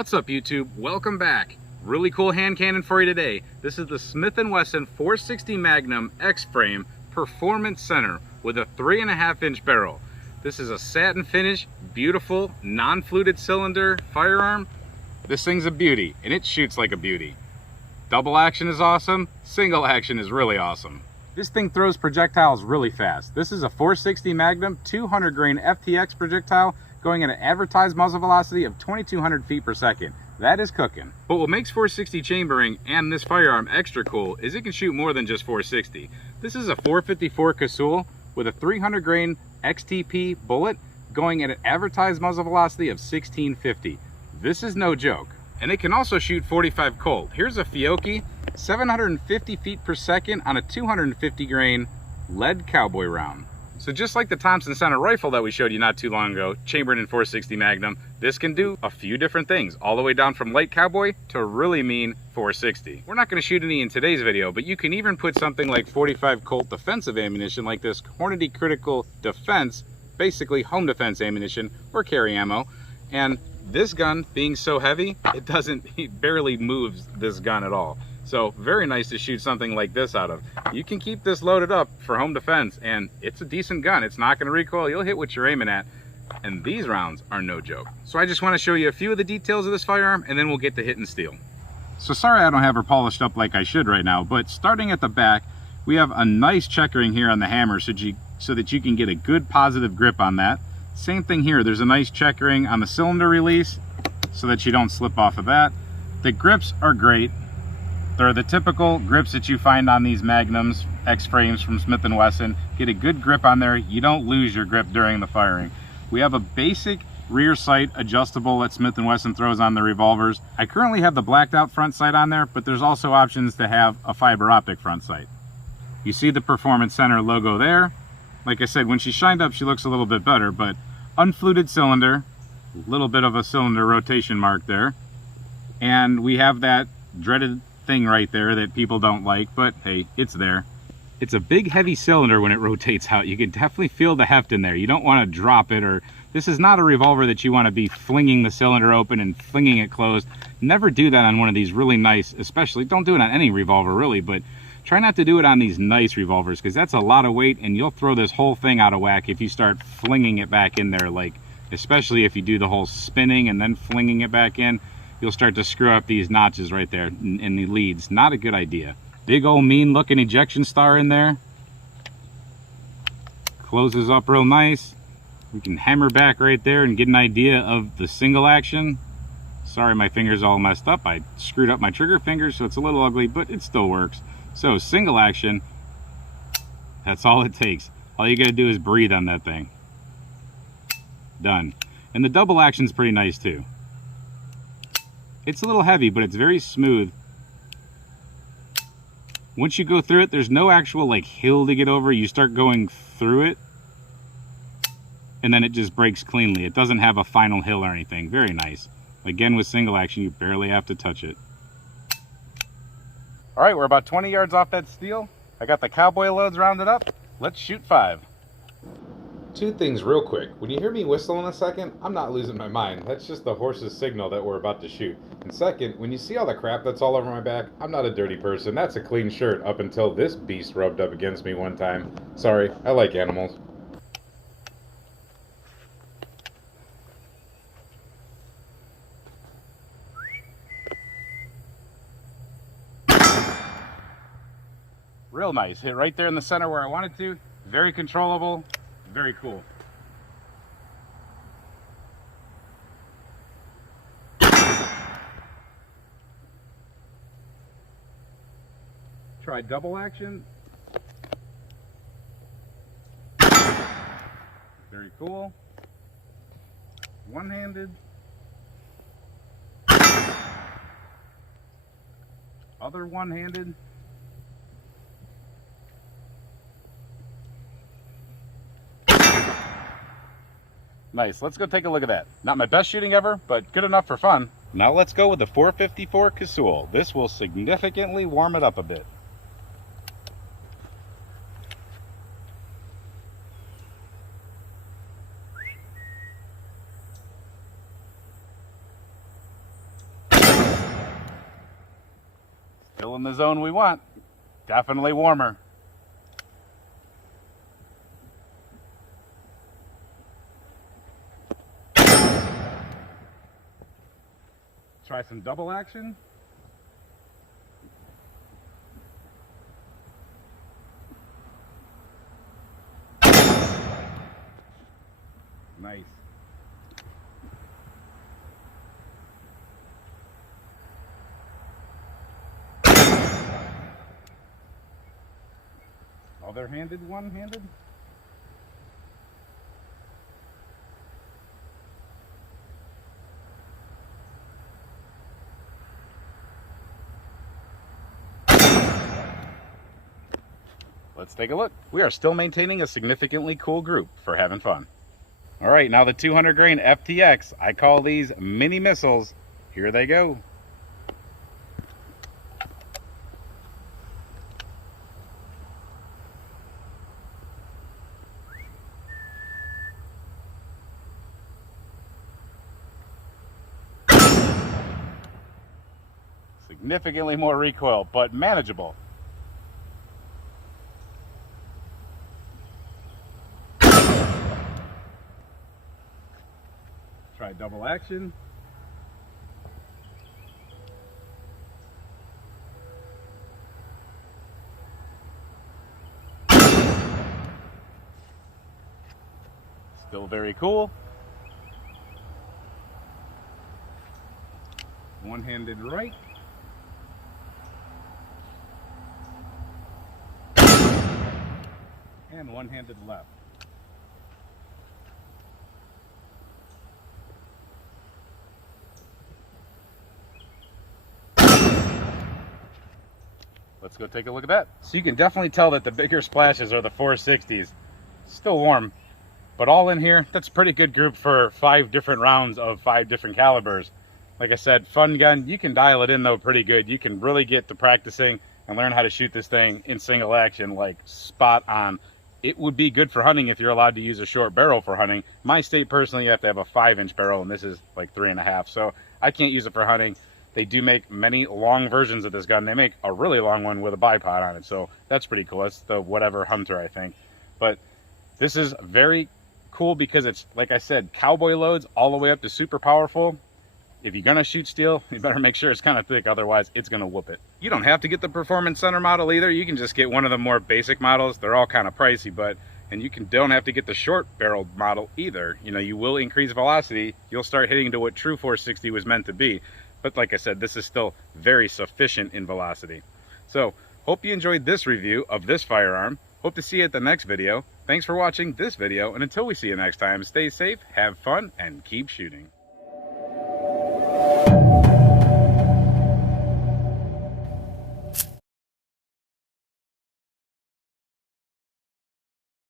What's up YouTube? Welcome back. Really cool hand cannon for you today. This is the Smith & Wesson 460 Magnum X-Frame Performance Center with a 3.5-inch barrel. This is a satin finish, beautiful, non-fluted cylinder firearm. This thing's a beauty and it shoots like a beauty. Double action is awesome, single action is really awesome. This thing throws projectiles really fast. This is a 460 Magnum 200 grain FTX projectile going at an advertised muzzle velocity of 2,200 feet per second. That is cooking. But what makes 460 chambering and this firearm extra cool is it can shoot more than just 460. This is a 454 Casull with a 300 grain XTP bullet going at an advertised muzzle velocity of 1,650. This is no joke. And it can also shoot 45 Colt. Here's a Fiocchi, 750 feet per second on a 250 grain lead cowboy round. So just like the Thompson Center rifle that we showed you not too long ago, chambered in 460 Magnum, this can do a few different things, all the way down from light cowboy to really mean 460. We're not going to shoot any in today's video, but you can even put something like 45 Colt defensive ammunition like this Hornady Critical Defense, basically home defense ammunition or carry ammo. And this gun being so heavy, it barely moves this gun at all. So very nice to shoot something like this out of. You can keep this loaded up for home defense and it's a decent gun. It's not going to recoil. You'll hit what you're aiming at. And these rounds are no joke. So I just want to show you a few of the details of this firearm and then we'll get to hitting steel. So sorry I don't have her polished up like I should right now, but starting at the back, we have a nice checkering here on the hammer so that you can get a good positive grip on that. Same thing here. There's a nice checkering on the cylinder release so that you don't slip off of that. The grips are great. They're the typical grips that you find on these Magnums, X-Frames from Smith & Wesson. Get a good grip on there. You don't lose your grip during the firing. We have a basic rear sight adjustable that Smith & Wesson throws on the revolvers. I currently have the blacked out front sight on there, but there's also options to have a fiber optic front sight. You see the Performance Center logo there. Like I said, when she's shined up, she looks a little bit better, but unfluted cylinder, a little bit of a cylinder rotation mark there. And we have that dreaded thing right there that people don't like, but hey, it's there. It's a big heavy cylinder when it rotates out. You can definitely feel the heft in there. You don't want to drop it, or this is not a revolver that you want to be flinging the cylinder open and flinging it closed. Never do that on one of these really nice, especially don't do it on any revolver really, but try not to do it on these nice revolvers because that's a lot of weight and you'll throw this whole thing out of whack if you start flinging it back in there, like especially if you do the whole spinning and then flinging it back in. You'll start to screw up these notches right there in the leads. Not a good idea. Big old mean looking ejection star in there. Closes up real nice. We can hammer back right there and get an idea of the single action. Sorry, my finger's all messed up. I screwed up my trigger finger, so it's a little ugly, but it still works. So single action, that's all it takes. All you gotta do is breathe on that thing. Done. And the double action's pretty nice too. It's a little heavy, but it's very smooth. Once you go through it, there's no actual like hill to get over. You start going through it and then it just breaks cleanly. It doesn't have a final hill or anything. Very nice. Again, with single action, you barely have to touch it. All right, we're about 20 yards off that steel. I got the cowboy loads rounded up. Let's shoot 5. Two things real quick. When you hear me whistle in a second, I'm not losing my mind. That's just the horse's signal that we're about to shoot. And second, when you see all the crap that's all over my back, I'm not a dirty person. That's a clean shirt up until this beast rubbed up against me one time. Sorry, I like animals. Real nice. Hit right there in the center where I wanted to. Very controllable. Very cool. Try double action. Very cool. One-handed. Other one-handed. Nice, let's go take a look at that. Not my best shooting ever, but good enough for fun. Now let's go with the 454 Casull. This will significantly warm it up a bit. Still in the zone we want. Definitely warmer. Try some double action. Nice. Other-handed, one-handed? Let's take a look. We are still maintaining a significantly cool group for having fun. All right, now the 200 grain FTX. I call these mini missiles. Here they go. Significantly more recoil, but manageable. Try double action. Still very cool. One-handed right. And one-handed left. Let's go take a look at that. So you can definitely tell that the bigger splashes are the 460s. Still warm, but all in here, that's a pretty good group for 5 different rounds of 5 different calibers. Like I said, fun gun. You can dial it in though pretty good. You can really get to practicing and learn how to shoot this thing in single action, like spot on. It would be good for hunting if you're allowed to use a short barrel for hunting. My state personally, you have to have a 5-inch barrel, and this is like 3.5, so I can't use it for hunting. They do make many long versions of this gun. They make a really long one with a bipod on it, so that's pretty cool. That's the whatever Hunter, I think. But this is very cool because it's, like I said, cowboy loads all the way up to super powerful. If you're gonna shoot steel, you better make sure it's kind of thick, otherwise it's gonna whoop it. You don't have to get the Performance Center model either. You can just get one of the more basic models. They're all kind of pricey, and you don't have to get the short barreled model either. You know, you will increase velocity. You'll start hitting to what true 460 was meant to be. But like I said, this is still very sufficient in velocity. So, hope you enjoyed this review of this firearm. Hope to see you at the next video. Thanks for watching this video, and until we see you next time, stay safe, have fun, and keep shooting.